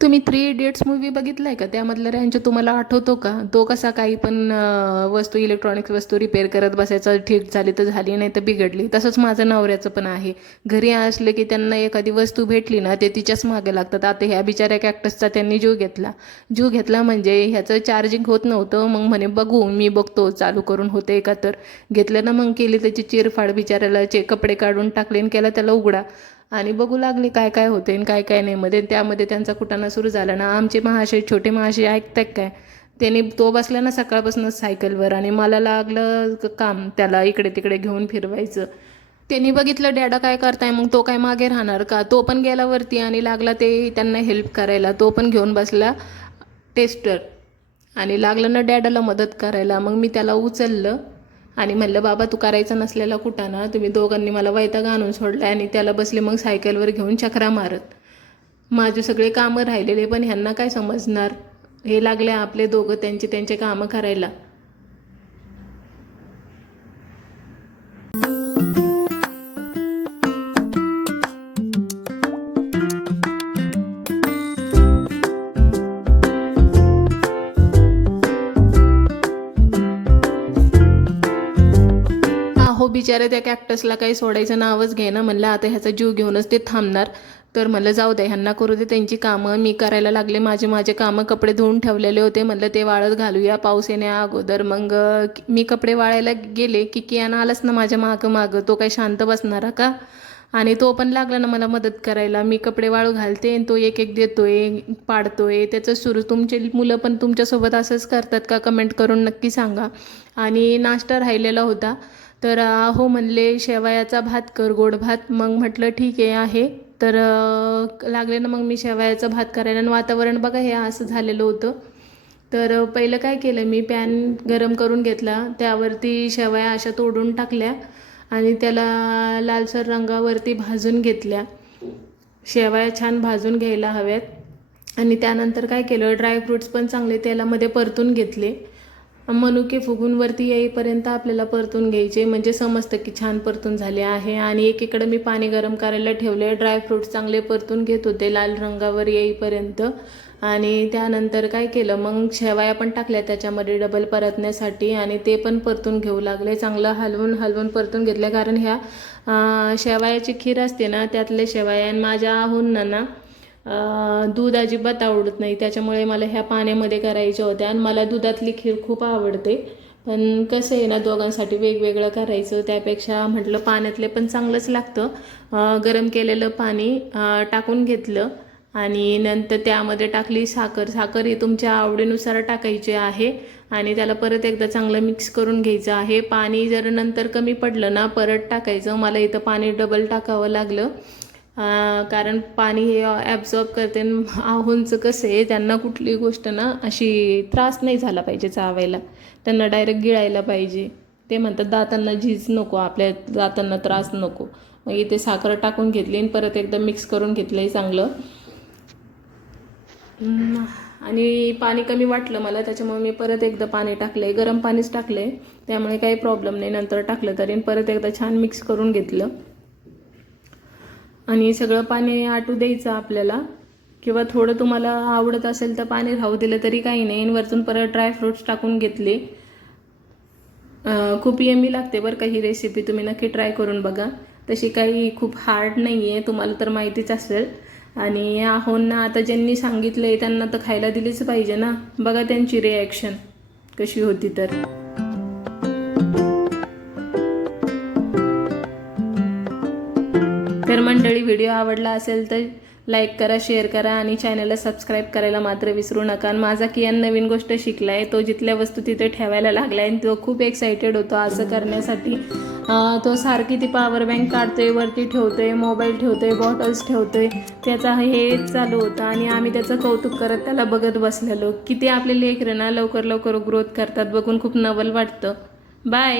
तुम्ही three idiots movie बघितलाय का? त्यामधला रँच तुम्हाला आठवतो का? तो कसा काही पण वस्तू इलेक्ट्रॉनिक्स वस्तू रिपेअर करत बसायचा ठीक झाली तर झाली नाही तर बिघडली. तसंच माझं नवऱ्याचं पण आहे. घरी असलं की त्यांना एखादी वस्तू भेटली ना ते तिच्याच मागे लागतात. आता ह्या बिचाऱ्या कॅक्टसचा त्यांनी जीव घेतला. जीव घेतला म्हणजे ह्याचं चार्जिंग होत नव्हतं. मग म्हणे बघू मी बघतो चालू करून होते का तर. घेतलं ना मग केली त्याची चिरफाड बिचाऱ्याला चे कपडे काढून टाकले आणि केला त्याला उघडा. आणि बघू लागले काय काय होते आणि काय काय नाही. मध्ये त्यामध्ये त्यांचा कुटाणा सुरू झाला ना. आमचे महाशय छोटे महाशय ऐकतात काय? त्याने तो बसला ना सकाळपासूनच सायकलवर आणि मला लागलं काम त्याला इकडे तिकडे घेऊन फिरवायचं. त्यांनी बघितलं डॅडा काय करताय? मग तो काय मागे राहणार का? तो पण गेला वरती आणि लागला ते त्यांना हेल्प करायला. तो पण घेऊन बसला टेस्टर आणि लागलं ना डॅडाला मदत करायला. मग मी त्याला उचललं. आणि म्हणलं बाबा तू करायचा नसलेला कुटाणा तुम्ही दोघांनी मला वैताग आणून सोडला आणि त्याला बसले मग सायकलवर घेऊन चक्रा मारत. माझे सगळे कामं राहिलेले पण ह्यांना काय समजणार? हे लागले आपले दोघं त्यांचे त्यांचे कामं करायला. बिचारे त्या कॅक्टसला काही सोडायचं नावच घे ना म्हणलं आता ह्याचा जीव घेऊनच ते थांबणार. तर म्हणलं जाऊ दे ह्यांना करू दे त्यांची कामं. मी करायला लागले माझे माझे कामं कपडे धुवून ठेवलेले होते. म्हणलं ते वाळत घालूया पाऊस येण्या अगोदर. मग मी कपडे वाळायला गेले की कियाना आलाच ना माझ्या मागं मागं. तो काही शांत बसणारा का? आणि तो पण लागला ना मला मदत करायला. मी कपडे वाळू घालते आणि तो एक एक देतोय पाडतोय. त्याचं सुरू तुमचे मुलं पण तुमच्यासोबत असंच करतात का? कमेंट करून नक्की सांगा. आणि नाश्ता राहिलेला होता. तर हो म्हणले शेवयाचा भात कर गोड भात. मग म्हटलं ठीक आहे आहे. तर लागले ना मग मी शेवयाचा भात करायला. आणि वातावरण बघा हे असं झालेलं होतं. तर पहिलं काय केलं मी पॅन गरम करून घेतला. त्यावरती शेवया अशा तोडून टाकल्या. आणि त्याला लालसर रंगावरती भाजून घेतल्या. शेवया छान भाजून घ्यायला हव्यात. आणि त्यानंतर काय केलं ड्रायफ्रूट्स पण चांगले तेलामध्ये परतून घेतले. मनुके फुगूनवरती येईपर्यंत आपल्याला परतून घ्यायचे. म्हणजे समजतं की छान परतून झाले आहे आणि एकीकडं मी पाणी गरम करायला ठेवले ड्रायफ्रूट्स चांगले परतून घेत होते लाल रंगावर येईपर्यंत. आणि त्यानंतर काय केलं? मग शेवाया पण टाकल्या त्याच्यामध्ये डबल परतण्यासाठी आणि ते पण परतून घेऊ लागले. चांगलं हलवून हलवून परतून घेतले. कारण ह्या शेवायाची खीर असते ना त्यातले शेवाया आणि माझ्या आहुंना ना दूध अजिबात आवडत नाही. त्याच्यामुळे मला ह्या पाण्यामध्ये करायच्या होत्या आणि मला दुधातली खीर खूप आवडते. पण कसं आहे ना दोघांसाठी वेगवेगळं करायचं. त्यापेक्षा म्हटलं पाण्यातले पण चांगलंच लागतं. गरम केलेलं पाणी टाकून घेतलं. आणि नंतर त्यामध्ये टाकली साखर. साखर ही तुमच्या आवडीनुसार टाकायची आहे. आणि त्याला परत एकदा चांगलं मिक्स करून घ्यायचं आहे. पाणी जर नंतर कमी पडलं ना परत टाकायचं. मला इथं पाणी डबल टाकावं लागलं. कारण पाणी हे ॲब्झॉर्ब करते आणि आहोंचं कसं आहे त्यांना कुठली गोष्ट ना अशी त्रास नाही झाला पाहिजे चावायला. त्यांना डायरेक्ट गिळायला पाहिजे. ते म्हणतात दातांना झीज नको आपल्या दातांना त्रास नको. मग इथे साखर टाकून घेतली आणि परत एकदा मिक्स करून घेतलं आहे चांगलं आणि पाणी कमी वाटलं मला त्याच्यामुळे मी परत एकदा पाणी टाकलं आहे गरम पाणीच टाकलं आहे त्यामुळे काही प्रॉब्लेम नाही. नंतर टाकलं तरी परत एकदा छान मिक्स करून घेतलं. आणि सगळं पाणी आटू द्यायचं आपल्याला. किंवा थोडं तुम्हाला आवडत असेल तर पाणी राहू दिलं तरी काही नाही. आणि वरतून परत ड्रायफ्रूट्स टाकून घेतले. खूप यमी लागते बरं का ही रेसिपी तुम्ही नक्की ट्राय करून बघा. तशी काही खूप हार्ड नाही आहे तुम्हाला तर माहितीच असेल. आणि आहोंना आता ज्यांनी सांगितलं आहे त्यांना तर खायला दिलीच पाहिजे ना. बघा त्यांची रिॲक्शन कशी होती तर. मंडळी व्हिडिओ आवडला असेल तर लाईक करा शेअर करा आणि चॅनलला सबस्क्राईब करायला मात्र विसरू नका. आणि माझा कियान नवीन गोष्ट शिकलाय तो जिथल्या वस्तू तिथे ठेवायला लागलाय आणि तो खूप एक्सायटेड होतो असं करण्यासाठी. तो सारखी ती पॉवर बँक काढतोय वरती ठेवतोय मोबाईल ठेवतोय बॉटल्स ठेवतोय. त्याचा हे चालू होतं आणि आम्ही त्याचं कौतुक करत त्याला बघत बसलेलो. किती आपले लेकरं ना लवकर लवकर ग्रोथ करतात बघून खूप नवल वाटतं. बाय